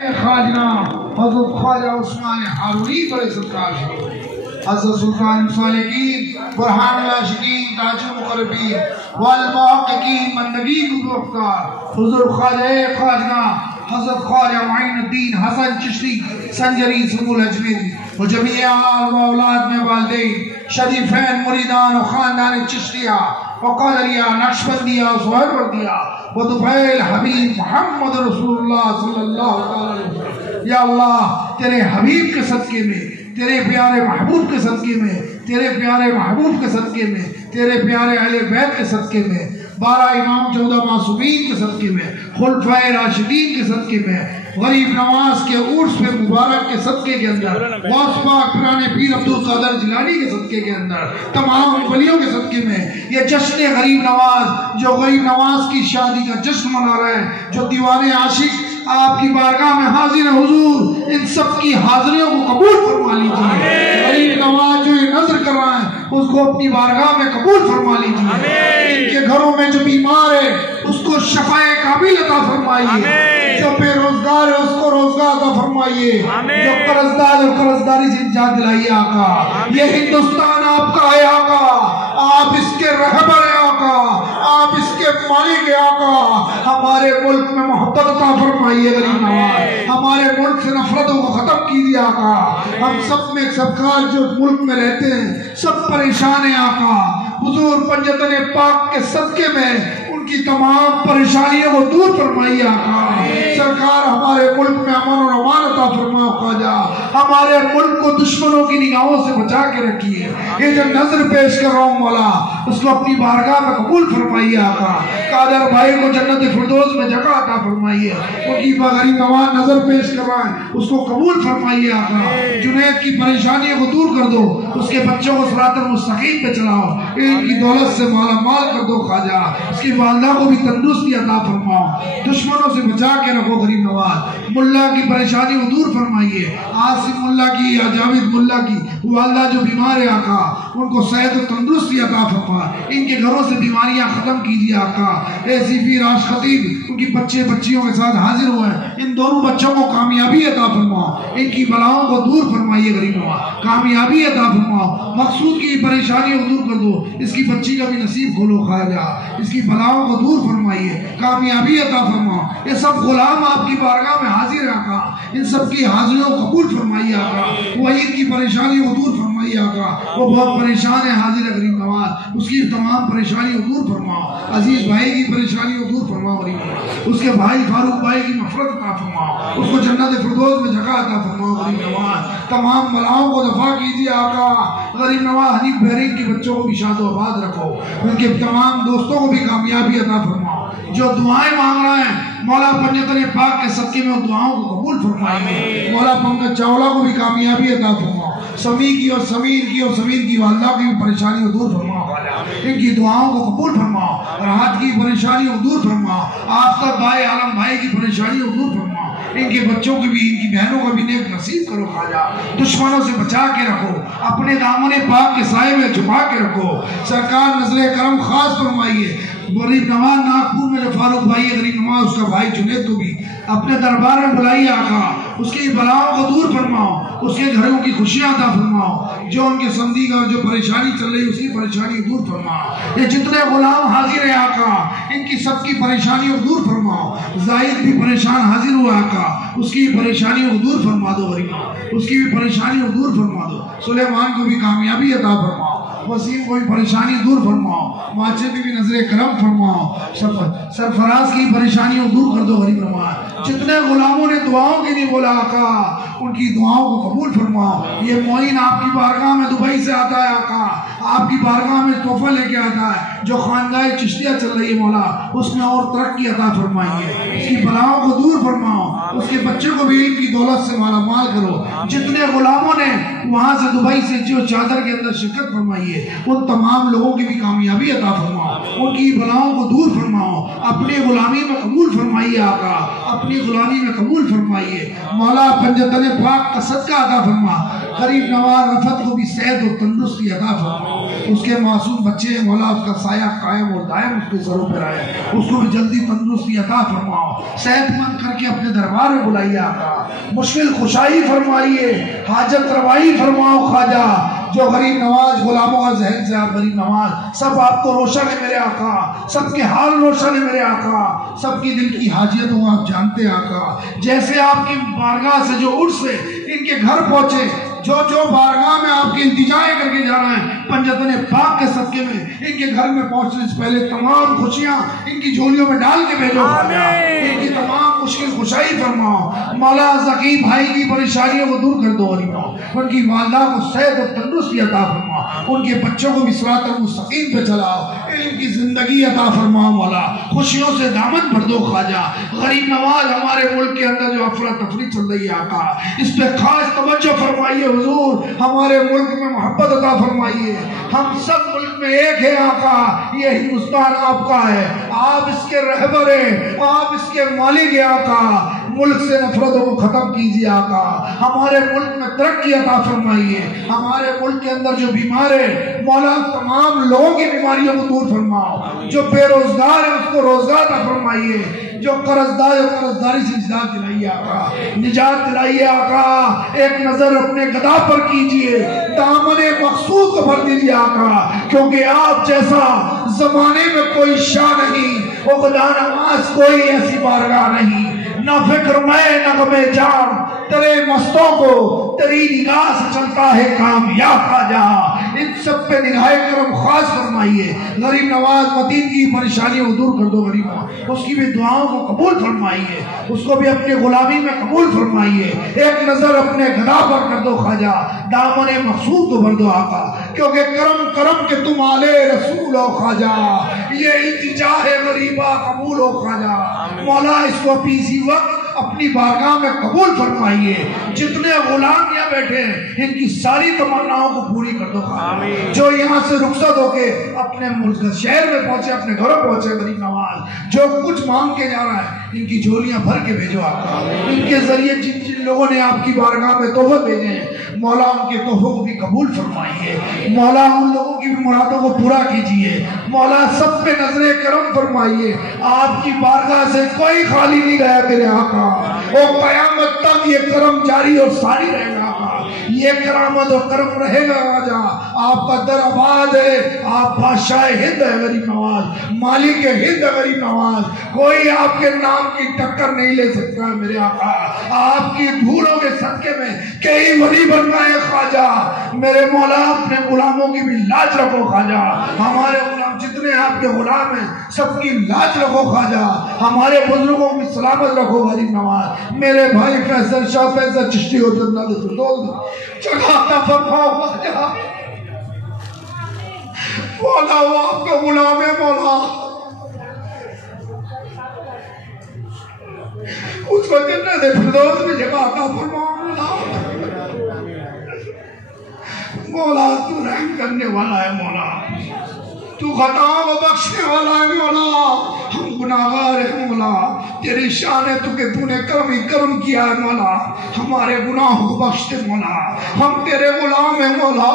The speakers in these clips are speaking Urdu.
خواجہ حضرت خواجہ عثمان ہارونی بڑے ستار حضرت سلطان صالحین برہان العاشقین تاج المقربین والمحققین بندگی گفتار حضور خواجہ حضرت خواجہ معین الدین حسن چشتی سنجری سمول اجمیری و جمیع آل و اولاد میں والدین شریفین مریدان و خاندان چشتیہ و قادریہ نقشبندیہ و سہروردیہ و دفعیل حبیب محمد رسول اللہ صلی اللہ علیہ وسلم۔ یا اللہ تیرے حبیب کے صدقے میں، تیرے پیارے محبوب کے صدقے میں، تیرے پیارے محبوب کے صدقے میں، تیرے پیارے اہل بیت کے صدقے میں، 12 امام 14 معصومین کے صدقے میں، خلفائے راشدین کے صدقے میں، غریب نواز کے عرس پہ مبارک کے صدقے کے اندر، غوث پاک پیرانے پیر عبدالقادر جیلانی کے صدقے کے اندر، تمام ولیوں کے صدقے میں، یہ جشن غریب نواز جو غریب نواز کی شادی کا جشن منا رہے ہیں، جو دیوانے عاشق آپ کی بارگاہ میں حاضر حضور، ان سب کی حاضریوں کو قبول فرما لیجیے۔ غریب نواز جو یہ نظر کر رہا ہے اس کو اپنی بارگاہ میں قبول فرما لیجیے۔ ان کے گھروں میں جو بیمار ہے اس کو شفاء کامل عطا فرمائیے، جو بے روزگار ہے اس کو روزگار عطا فرمائیے، جو قرضدار اور قرضداری سے نجات دلائیے آقا۔ یہ ہندوستان آپ کا ہے آقا، آپ اس کے رہبر ہیں آقا، آپ اس کے مالک ہیں آقا۔ ہمارے ملک میں محبت عطا فرمائیے غریب نواز، ہمارے ملک سے نفرتوں کو ختم کیجیے آقا۔ ہم سب میں سبکار جو ملک میں رہتے ہیں سب پریشان ہیں آقا، حضور پنجتن پاک کے صدقے میں ان کی تمام پریشانیوں کو دور فرمائیے آقا۔ سرکار ہمارے ملک میں امن و امان عطا فرما خواجہ، ہمارے ملک کو دشمنوں کی نگاہوں سے بچا کے رکھیے۔ یہ جو نظر پیش کر رہا ہوں مولا اس کو اپنی بارگاہ میں قبول فرمائیے آقا۔ قادر بھائی کو جنت فردوس میں جگہ عطا فرمائیے، ان کی غریب نواز نظر پیش کر رہا ہے اس کو قبول فرمائیے آقا۔ جنید کی پریشانیوں کو دور کر دو، اس کے بچوں کو صراط المستقیم پہ چلاؤ، ان کی دولت سے مالا مال کر دو خواجہ، اس کی والدہ کو بھی تندرستی عطا فرماؤ، دشمنوں سے بچا کے رکھو غریب نواز۔ ملا کی پریشانی کو دور فرمائیے، عاصم ملا کی یا جاوید ملا کی والدہ جو بیمار ہے آقا ان کو صحت و تندرستی عطا فرما، ان کے گھروں سے بیماریاں ختم کیجیے آقا۔ ACP راش خطیب ان کی بچیوں کے ساتھ حاضر ہوئے ہیں، ان دونوں بچوں کو کامیابی عطا فرماؤ، ان کی بلاؤں کو دور فرمائیے غریب نواز، کامیابی عطا فرماؤ۔ مقصود کی پریشانیوں کو دور کر دو، اس کی بچی کا بھی نصیب کھولو خواجہ، اس کی بلاؤں کو دور فرمائیے، کامیابی عطا فرماؤ۔ یہ سب غلام آپ کی بارگاہ میں حاضر ہیں آقا، ان سب کی حاضریوں کو قبول فرمائیے آقا۔ وحید کی پریشانیوں کو دور فرمائیے آقا، وہ بہت پریشان ہے حاضر ہے غریب نواز، اس کی تمام پریشانیوں کو دور فرماؤ۔ عزیز بھائی کی پریشانیوں کو دور فرماؤ غریب نواز، اس کے بھائی فاروق بھائی کی مغفرت عطا فرماؤ، اس کو جنت فردوس میں جگہ عطا فرماؤ غریب نواز۔ تمام بلاؤں کو دفع کیجیے آقا۔ غریب نواز حنیف بحرین کے بچوں کو بھی شاد و آباد رکھو، ان کے تمام دوستوں کو بھی کامیابی عطا فرماؤ۔ جو دعائیں مانگ رہے ہیں مولا پنجتن پاک کے صدقے میں دعاؤں کو قبول فرمائیے، مولا پنکج چاولہ کو بھی کامیابی عطا فرماؤ، سمیع کی اور سمیر کی اور سمیر کی والدہ کی بھی پریشانی کو دور فرماؤ، ان کی دعاؤں کو قبول فرماؤ، راحت کی پریشانی کو دور فرماؤ، آفتاب بھائی عالم بھائی کی پریشانی کو دور فرماؤ، ان کے بچوں کی بھی ان کی بہنوں کو بھی نیک نصیب کرو خواجہ، دشمنوں سے بچا کے رکھو، اپنے دامن پاک کے سائے میں چھپا کے رکھو۔ سرکار نظر کرم خاص فرمائیے، غریب نواز ناگپور میں جو فاروق بھائی ہے غریب نواز اس کا بھائی جنید کو بھی اپنے دربار میں بلائیے آقا، اس کی بلاؤں کو دور فرماؤ، اس کے گھروں کی خوشیاں عطا فرماؤ، جو ان کے سمدھی کا جو پریشانی چل رہی اس کی پریشانی کو دور فرماؤ۔ یہ جتنے غلام حاضر ہیں آقا ان کی سب کی پریشانیوں کو دور فرماؤ۔ زاہد بھی پریشان حاضر ہوا آقا، اس کی پریشانیوں کو دور فرما دو غریب نواز، اس کی بھی پریشانیوں کو دور فرما دو۔ سلیمان کو بھی کامیابی عطا فرماؤ، وسیم کو بھی پریشانی دور فرماؤ، ماچے بھی نظر کرم فرماؤ، سرفراز کی پریشانیوں دور کر دو غریب نواز۔ جتنے غلاموں نے دعاؤں کے لیے بولا آقا ان کی دعاؤں کو قبول فرماؤ۔ یہ معین آپ کی بارگاہ میں دبئی سے آتا ہے آقا، آپ کی بارگاہ میں تحفہ لے کے آتا ہے، جو خاندان چشتیہ چل رہی ہے مولا اس میں اور ترقی عطا فرمائیے، اس کی بلاؤں کو دور فرماؤ، اس کے بچے کو بھی ان کی دولت سے مالا مال کرو۔ جتنے غلاموں نے وہاں سے دبئی سے جو چادر کے اندر شرکت فرمائیے ان تمام لوگوں کی بھی کامیابی عطا فرماؤ، ان کی بلاؤں کو دور فرماؤ، اپنی غلامی میں قبول فرمائیے آقا، اپنی غلامی میں قبول فرمائیے مولا، پنجتن پاک کا صدقہ عطا فرما، غریب نواز رفت کو بھی صحت و تندرستی عطا فرما، اس کے معصوم بچے مولا اس کا سایہ قائم اور دائم اس کے سروں پر آئے، اس کو بھی جلدی تندرستی عطا فرماؤ، صحت مند کر کے اپنے دربار میں بلائیے آقا، مشکل کشائی فرمائیے، حاجت روائی فرماؤ خواجہ، جو غریب نواز غلاموں کا ذہن سے آپ غریب نواز سب آپ کو روشن ہے میرے آقا، سب کے حال روشن ہے میرے آقا، سب کی دل کی حاجتوں آپ جانتے ہیں آقا، جیسے آپ کی بارگاہ سے جو عرس سے ان کے گھر پہنچے، جو بارگاہ میں آپ کی التجائیں کر کے جا رہے ہیں، پنجتن پاک کے صدقے میں ان کے گھر میں پہنچنے سے پہلے تمام خوشیاں ان کی جھولیوں میں ڈال کے بھیجو، ان کی تمام مشکل کشائی فرماؤ مولا، ذکی بھائی کی پریشانیوں کو دور کر دو، ان کی والدہ کو صحت و تندرستی عطا فرما، ان کے بچوں کو بھی صراط المستقیم پہ چلاؤ، علم کی زندگی عطا فرما مولا، خوشیوں سے دامن بھر دو خواجہ، غریب نواز ہمارے ملک کے اندر جو افراتفری چل رہی ہے آقا، اس پہ خاص توجہ فرمائیے حضور، ہمارے ملک میں محبت عطا فرمائیے، ہم سب ملک میں ایک ہے آقا، یہ ہندوستان آپ کا ہے، آپ اس کے رہبر ہیں، آپ اس کے مالک ہیں آقا، ملک سے نفرتوں کو ختم کیجیے آقا، ہمارے ملک میں ترقی عطا فرمائیے، ہمارے ملک کے اندر جو بیمار ہے مولا تمام لوگوں کی بیماریوں کو دور فرماؤ، جو بے روزگار ہے اس کو روزگار عطا فرمائیے، جو قرضدار ہے قرضداری سے نجات دلائیے آقا، نجات دلائیے آقا، ایک نظر اپنے گدا پر کیجیے، دامن مقصود کو بھر دیجیے آقا، کیونکہ آپ جیسا زمانے میں کوئی شاہ نہیں، عقدہ نواز کوئی ایسی بارگاہ نہیں، نہ فکر میں نہ غم جان، تیرے مستوں کو تیری نگاہ سے چلتا ہے کامیاب خواجہ، ان سب پہ نگاہ کرم خاص فرمائیے، غریب نواز مدین کی پریشانیوں کو دور کر دو، غریب نواز اس کی بھی دعاؤں کو قبول فرمائیے، اس کو بھی اپنی غلامی میں قبول فرمائیے، ایک نظر اپنے گدا پر کر دو خواجہ، دامن مقصود کو بھر دو آقا، کیونکہ کرم کرم کہ تم آلے رسول ہو خواجہ، یہ التجا ہے غریبہ قبول ہو خواجہ، مولا اس کو اسی وقت اپنی بارگاہ میں قبول فرمائیے، جتنے غلام یہاں بیٹھے ہیں ان کی ساری تمناؤں کو پوری کر دو خواجہ، جو یہاں سے رخصت ہو کے اپنے ملک شہر میں پہنچے، اپنے گھروں پہنچے غریب نواز جو کچھ مانگ کے جا رہا ہے ان کی جھولیاں بھر کے بھیجو آقا، ان کے ذریعے جن لوگوں نے آپ کی بارگاہ میں تحفے بھیجے ہیں مولا ان کے تحفوں کو بھی قبول فرمائیے، مولا ان لوگوں کی بھی مرادوں کو پورا کیجیے، مولا سب پہ نظر کرم فرمائیے، آپ کی بارگاہ سے کوئی خالی نہیں گیا میرے آقا، وہ قیامت تک یہ کرم جاری اور ساری رہے گا، یہ کرامت اور کرم رہے گا راجا، آپ کا در آباد ہے، آپ بادشاہ ہند ہے غریب نواز، مالک ہند ہے غریب نواز، کوئی آپ کے نام کی ٹکر نہیں لے سکتا ہے میرے آقا، آپ کی دھولوں کے صدقے میں کئی ولی بن گئے خواجہ، میرے مولا اپنے غلاموں کی بھی لاج رکھو خواجہ، ہمارے غلام جتنے آپ کے غلام ہیں سب کی لاج رکھو خواجہ، ہمارے بزرگوں کی سلامت رکھو غریب نواز، میرے بھائی فیصل شاہ فیصل چشتی ہو جنت الفردوس جگہ عطا فرماؤ خواجہ، مولا وہ آپ کا غلام ہے مولا، اس کو جنت الفردوس میں جگہ عطا فرماؤ مولا، تو رحم کرنے والا ہے مولا، تو خطاؤں کو بخشنے والا ہے مولا، ہم گناہگار ہیں مولا، تیری شان ہے تو کہ تو نے کرم ہی کرم کیا ہے مولا، ہمارے گناہوں کو بخش دے مولا، ہم تیرے غلام ہیں مولا،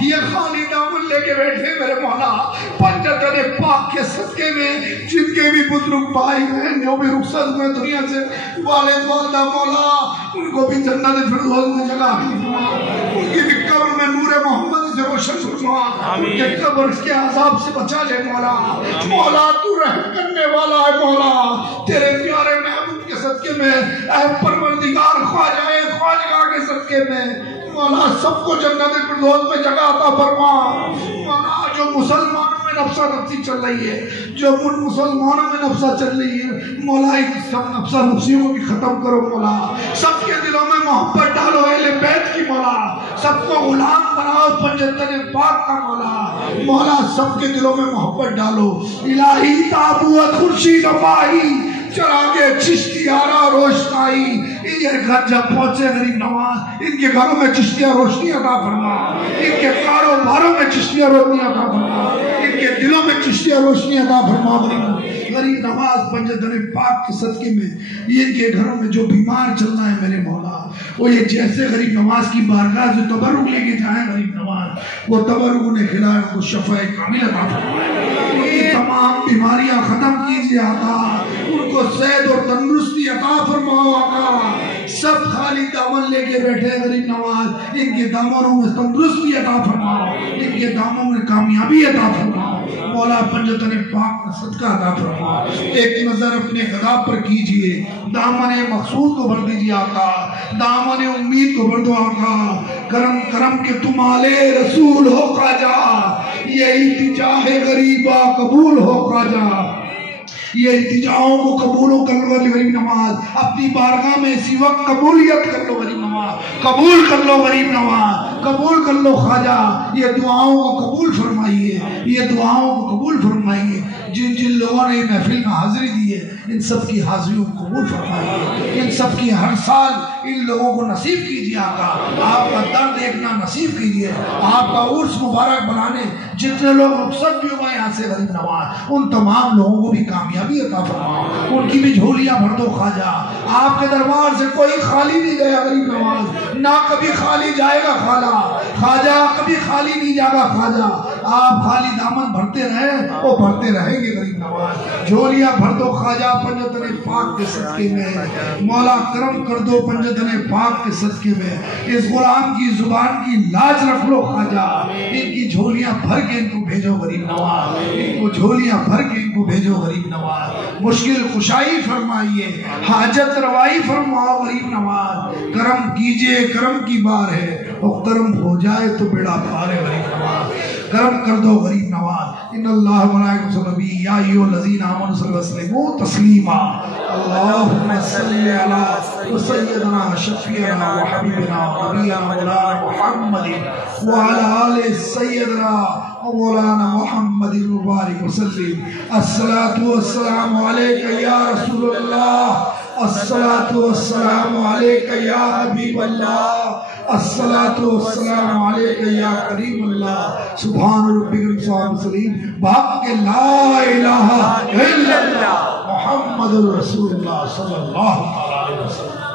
یہ خالی دامن لے کے بیٹھے میرے مولا، پنجتن پاک کے صدقے میں جن کے بھی بزرگ بھائی بہن جو بھی رخصت ہوئے دنیا سے، والد والدہ مولا ان کو بھی جنت الفردوس میں جگہ ان کی بھی قبر میں نور محمد سے روشن فرما، ان کے قبر کے عذاب سے بچا لے مولا، مولا تو رحم کرنے والا ہے مولا، تیرے پیارے محبوب کے صدقے میں اے پروردگار خواجہ کے صدقے میں مولا سب کو جنت الفردوس میں جگہ عطا فرما، مولا جو مسلمانوں میں نفسہ نفسی چل رہی ہے، جو مسلمانوں میں نفسہ چل رہی ہے مولا سب نفسہ نفسیوں کو بھی ختم کرو مولا، سب کے دلوں میں محبت ڈالو اہل بیت کی مولا، سب کو غلام بناؤ پنجتن پاک کا مولا، مولا سب کے دلوں میں محبت ڈالو، الہی تابوت خورشید ماہی چراغے چشتیارہ روشنائی، یہ گھر جب پہنچے غریب نواز ان کے گھروں میں چشتیہ روشنی عطا فرما، ان کے کاروباروں میں چشتیہ روشنی عطا فرما، ان کے دلوں میں چشتیہ روشنی عطا فرما، غریب نواز پنجتن پاک کے صدقے میں ان کے گھروں میں جو بیمار چلنا ہے میرے مولا وہ یہ جیسے غریب نواز کی بارگاہ سے تبرک لے کے جائیں غریب نواز وہ تبرک انہیں کھلائے ان کو شفاء کامل عطا فرمائے ان کی تمام بیماریاں ختم کیجیے آقا ان کو صحت اور تندرستی عطا فرماؤ آقا سب خالی دامن لے کے بیٹھے غریب نواز ان کے دامنوں میں تندرستی عطا فرماؤ ان کے دامنوں میں کامیابی عطا فرماؤ مولا پنجتن پاک کا صدقہ عطا فرماؤ ایک نظر اپنے غضب پر کیجئے دامن مقصود کو بھر دیجئے آقا دامن امید کو بھر دو آقا کرم کرم کے تم آلے رسول ہو خواجہ یہ التجا ہے غریبہ قبول ہو خواجہ یہ التجاؤں کو قبول کر لو غریب نواز اپنی بارگاہ میں اسی وقت قبولیت کر لو غریب نواز قبول کر لو غریب نواز قبول کر لو خواجہ یہ دعاؤں کو قبول فرمائیے یہ دعاؤں کو قبول فرمائیے جن جن لوگوں نے محفل میں حاضری دی ہے ان سب کی حاضریوں کو قبول فرمائیے ان سب کی ہر سال ان لوگوں کو نصیب کیجیے آقا آپ کا درد دیکھنا نصیب کیجیے آپ کا عرس مبارک بنانے جتنے لوگ رخصت بھی ہوئے یہاں سے غریب نواز ان تمام لوگوں کو بھی کامیابی عطا فرماؤ ان کی بھی جھولیاں بھر دو خواجہ آپ کے دربار سے کوئی خالی نہیں گیا غریب نواز نہ کبھی خالی جائے گا خواجہ کبھی خالی نہیں جائے گا خواجہ آپ خالی دامن بھرتے رہے وہ بھرتے رہیں گے غریب نواز جھولیاں بھر دو خواجہ پنجتن پاک کے صدقے میں مولا کرم کر دو پنجتن پاک کے صدقے میں اس غلام کی زبان کی لاج رکھ لو خواجہ ان کی جھولیاں بھر کے ان کو بھیجو غریب نواز ان کو جھولیاں بھر کے ان کو بھیجو غریب نواز مشکل کشائی فرمائیے حاجت روائی فرماؤ غریب نواز کرم کیجئے کرم کی بار ہے اور کرم ہو جائے تو بیڑا پار ہے غریب نواز کرم کر دو غریب نواز ان اللہ ملائکۃ النبی یا ایھا الذین آمنوا صلی وسلموا تسلیما اللهم صل علی سیدنا شفیعنا وحبیبنا ونبینا مولانا محمد وعلی آل سیدنا مولانا محمد مبارک وسلم الصلاۃ والسلام علیک یا رسول اللہ الصلاۃ والسلام علیک یا حبیب اللہ الصلاۃ والسلام علیک یا کریم اللہ سبحان ربک رب العزت عما یصفون بحق لا الہ الا اللہ محمد رسول اللہ صلی اللہ علیہ وسلم